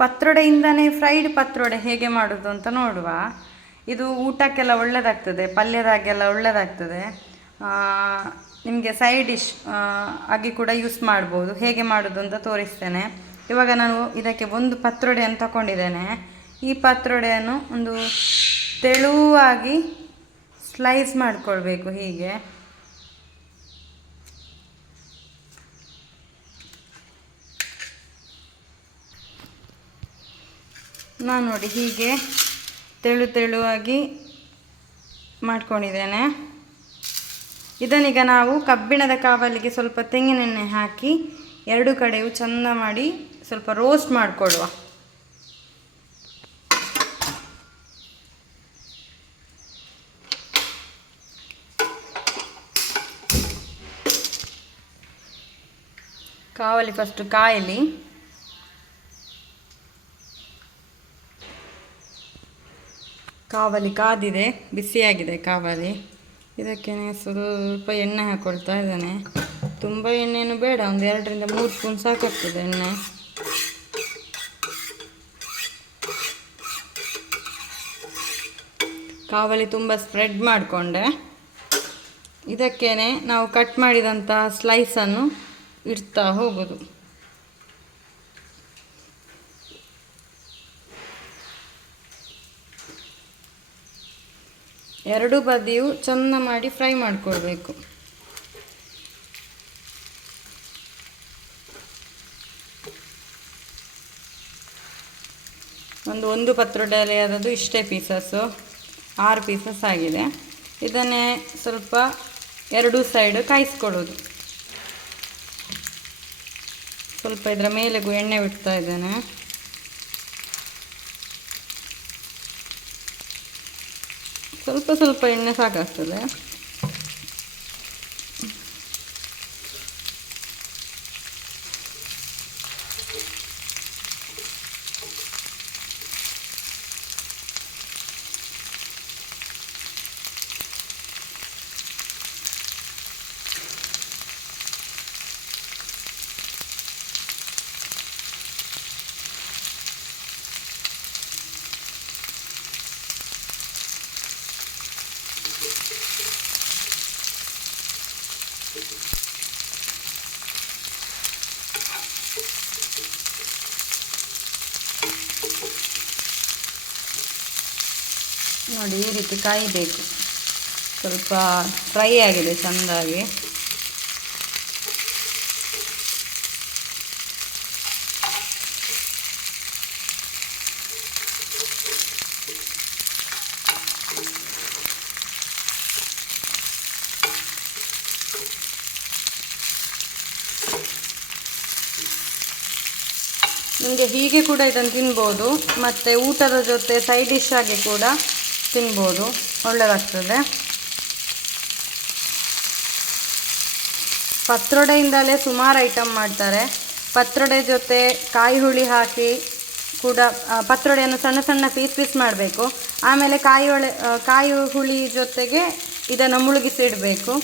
ಪತ್ರೊಡೆಯಿಂದನೇ fried ಪತ್ರೊಡೆ ಹೇಗೆ ಮಾಡೋದು ಅಂತ ನೋಡುವ. ಇದು ಊಟಕ್ಕೆಲ್ಲ ಒಳ್ಳೆಯದಾಗ್ತದೆ, ಪಲ್ಯದಾಗೆಲ್ಲ ಒಳ್ಳೆಯದಾಗ್ತದೆ. ನಿಮಗೆ ಸೈಡ್ ಡಿಶ್ ಆಗಿ ಕೂಡ ಯೂಸ್ ಮಾಡ್ಬೋದು. ಹೇಗೆ ಮಾಡೋದು ಅಂತ ತೋರಿಸ್ತೇನೆ. ಇವಾಗ ನಾನು ಇದಕ್ಕೆ ಒಂದು ಪತ್ರೊಡೆಯನ್ನು ತಗೊಂಡಿದ್ದೇನೆ. ಈ ಪತ್ರೊಡೆಯನ್ನು ಒಂದು ತೆಳುವಾಗಿ ಸ್ಲೈಸ್ ಮಾಡಿಕೊಳ್ಬೇಕು. ಹೀಗೆ ನಾನು ನೋಡಿ ಹೀಗೆ ತೆಳುವಾಗಿ ಮಾಡ್ಕೊಂಡಿದ್ದೇನೆ. ಇದನ್ನೀಗ ನಾವು ಕಬ್ಬಿಣದ ಕಾವಲಿಗೆ ಸ್ವಲ್ಪ ತೆಂಗಿನೆಣ್ಣೆ ಹಾಕಿ ಎರಡು ಕಡೆಯೂ ಚೆಂದ ಮಾಡಿ ಸ್ವಲ್ಪ ರೋಸ್ಟ್ ಮಾಡಿಕೊಳ್ಳುವ. ಕಾವಲಿ ಫಸ್ಟ್ ಕಾಯಲಿ. ಕಾವಲಿ ಕಾದಿದೆ, ಬಿಸಿಯಾಗಿದೆ ಕಾವಲಿ. ಇದಕ್ಕೆ ಸ್ವಲ್ಪ ಎಣ್ಣೆ ಹಾಕ್ಕೊಳ್ತಾ ಇದ್ದೇನೆ. ತುಂಬ ಎಣ್ಣೆಯನ್ನು ಬೇಡ, ಒಂದು 2 ರಿಂದ 3 ಸ್ಪೂನ್ ಸಾಕಾಗ್ತದೆ ಎಣ್ಣೆ. ಕಾವಲಿ ತುಂಬ ಸ್ಪ್ರೆಡ್ ಮಾಡಿಕೊಂಡೆ. ಇದಕ್ಕೇನೆ ನಾವು ಕಟ್ ಮಾಡಿದಂಥ ಸ್ಲೈಸನ್ನು ಇಡ್ತಾ ಹೋಗೋದು. ಎರಡು ಬದಿಯು ಚೆಂದ ಮಾಡಿ ಫ್ರೈ ಮಾಡಿಕೊಳ್ಬೇಕು. ಒಂದು ಪತ್ರೊಡೆ ಆದದ್ದು ಇಷ್ಟೇ ಪೀಸಸ್ಸು, 6 ಪೀಸಸ್ ಆಗಿದೆ. ಇದನ್ನೇ ಸ್ವಲ್ಪ ಎರಡು ಸೈಡ್ ಕಾಯಿಸ್ಕೊಳ್ಳೋದು. ಸ್ವಲ್ಪ ಇದರ ಮೇಲೆಗೂ ಎಣ್ಣೆ ಬಿಡ್ತಾ ಇದ್ದೇನೆ. ಸ್ವಲ್ಪ ಎಣ್ಣೆ ಸಾಕಾಗ್ತದೆ. ನೋಡಿ ಈ ರೀತಿ ಕಾಯಬೇಕು. ಸ್ವಲ್ಪ ಫ್ರೈ ಆಗಿದೆ ಚೆಂದಾಗಿ. ನಿಮಗೆ ಹೀಗೆ ಕೂಡ ಇದನ್ನು ತಿನ್ಬೋದು, ಮತ್ತು ಊಟದ ಜೊತೆ ಸೈಡ್ ಡಿಶ್ ಆಗಿ ಕೂಡ ತಿನ್ಬೋದು, ಒಳ್ಳೆಯದಾಗ್ತದೆ. ಪತ್ರೊಡೆಯಿಂದಲೇ ಸುಮಾರು ಐಟಮ್ ಮಾಡ್ತಾರೆ. ಪತ್ರೊಡೆ ಜೊತೆ ಕಾಯಿ ಹುಳಿ ಹಾಕಿ ಕೂಡ ಪತ್ರೊಡೆಯನ್ನು ಸಣ್ಣ ಪೀಸ್ ಮಾಡಬೇಕು. ಆಮೇಲೆ ಕಾಯಿ ಹುಳಿ ಜೊತೆಗೆ ಇದನ್ನು ಮುಳುಗಿಸಿಡಬೇಕು.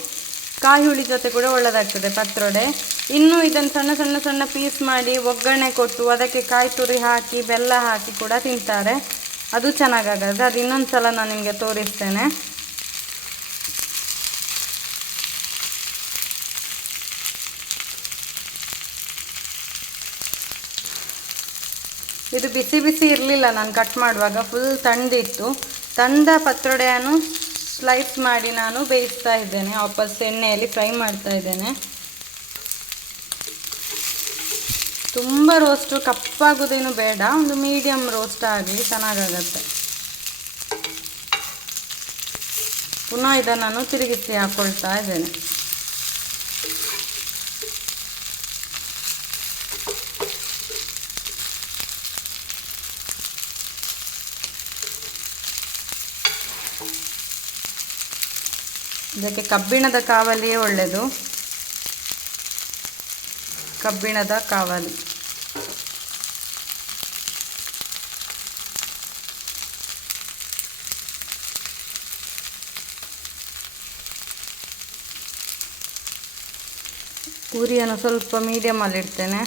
ಕಾಯಿ ಹುಳಿ ಜೊತೆ ಕೂಡ ಒಳ್ಳೆಯದಾಗ್ತದೆ ಪತ್ರೊಡೆ. ಇನ್ನು ಇದನ್ನು ಸಣ್ಣ ಪೀಸ್ ಮಾಡಿ ಒಗ್ಗರಣೆ ಕೊಟ್ಟು ಅದಕ್ಕೆ ಕಾಯಿ ತುರಿ ಹಾಕಿ ಬೆಲ್ಲ ಹಾಕಿ ಕೂಡ ತಿಂತಾರೆ. ಅದು ಚೆನ್ನಾಗಾಗತ್ತೆ. ಅದು ಇನ್ನೊಂದು ಸಲ ನಾನು ನಿಮಗೆ ತೋರಿಸ್ತೇನೆ. ಇದು ಬಿಸಿ ಇರಲಿಲ್ಲ, ನಾನು ಕಟ್ ಮಾಡುವಾಗ ಫುಲ್ ತಣ್ಣದಿತ್ತು. ತಣ್ಣದ ಪತ್ರೊಡೆಯನ್ನು ಸ್ಲೈಸ್ ಮಾಡಿ ನಾನು ಬೇಯಿಸ್ತಾ ಇದ್ದೇನೆ. ವಾಪಸ್ ಎಣ್ಣೆಯಲ್ಲಿ ಫ್ರೈ ಮಾಡ್ತಾ ಇದ್ದೇನೆ. ತುಂಬ ರೋಸ್ಟು ಕಪ್ಪಾಗೋದೇನು ಬೇಡ, ಒಂದು ಮೀಡಿಯಮ್ ರೋಸ್ಟ್ ಆಗಲಿ, ಚೆನ್ನಾಗಾಗತ್ತೆ. ಪುನಃ ಇದನ್ನು ನಾನು ತಿರುಗಿಸಿ ಹಾಕ್ಕೊಳ್ತಾ ಇದ್ದೇನೆ. ಇದಕ್ಕೆ ಕಬ್ಬಿಣದ ಕಾವಲಿಯೇ ಒಳ್ಳೆಯದು. ಕಬ್ಬಿಣದ ಕಾವಲಿ. ಉರಿಯನ್ನು ಸ್ವಲ್ಪ ಮೀಡಿಯಮಲ್ಲಿ ಇಡ್ತೇನೆ.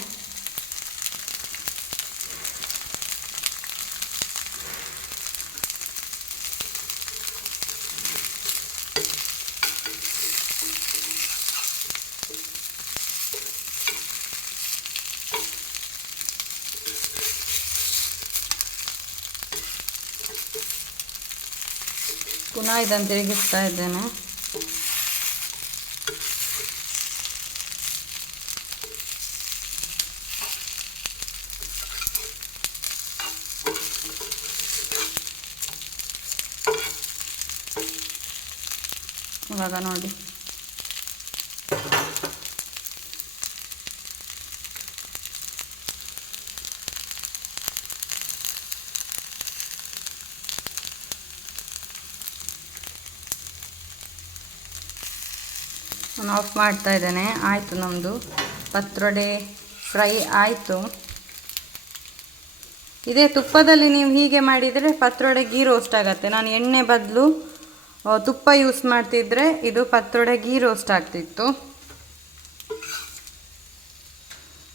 ಪುನಃ ಇದನ್ನು ತಿರುಗಿಸ್ತಾ ಇದ್ದೇನೆ. ಇವಾಗ ನೋಡಿ ನಾನು ಆಫ್ ಮಾಡ್ತಾ ಇದ್ದೇನೆ. ಆಯಿತು, ನಮ್ಮದು ಪತ್ರೊಡೆ ಫ್ರೈ ಆಯಿತು. ಇದೇ ತುಪ್ಪದಲ್ಲಿ ನೀವು ಹೀಗೆ ಮಾಡಿದರೆ ಪತ್ರೊಡೆ ಗೀ ರೋಸ್ಟ್ ಆಗುತ್ತೆ. ನಾನು ಎಣ್ಣೆ ಬದಲು ತುಪ್ಪ ಯೂಸ್ ಮಾಡ್ತಿದ್ರೆ ಇದು ಪತ್ರೊಡೆ ಗೀ ರೋಸ್ಟ್ ಆಗ್ತಿತ್ತು.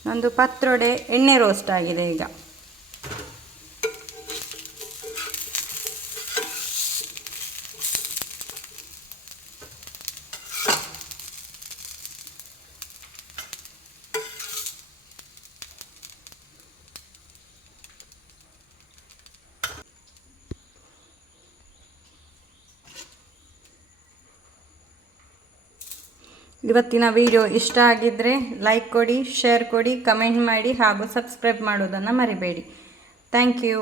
ನಂದು ಪತ್ರೊಡೆ ಎಣ್ಣೆ ರೋಸ್ಟ್ ಆಗಿದೆ ಈಗ. ಇವತ್ತಿನ ವಿಡಿಯೋ ಇಷ್ಟ ಆಗಿದ್ದರೆ ಲೈಕ್ ಕೊಡಿ, ಶೇರ್ ಕೊಡಿ, ಕಮೆಂಟ್ ಮಾಡಿ ಹಾಗೂ ಸಬ್ಸ್ಕ್ರೈಬ್ ಮಾಡೋದನ್ನು ಮರಿಬೇಡಿ. Thank you.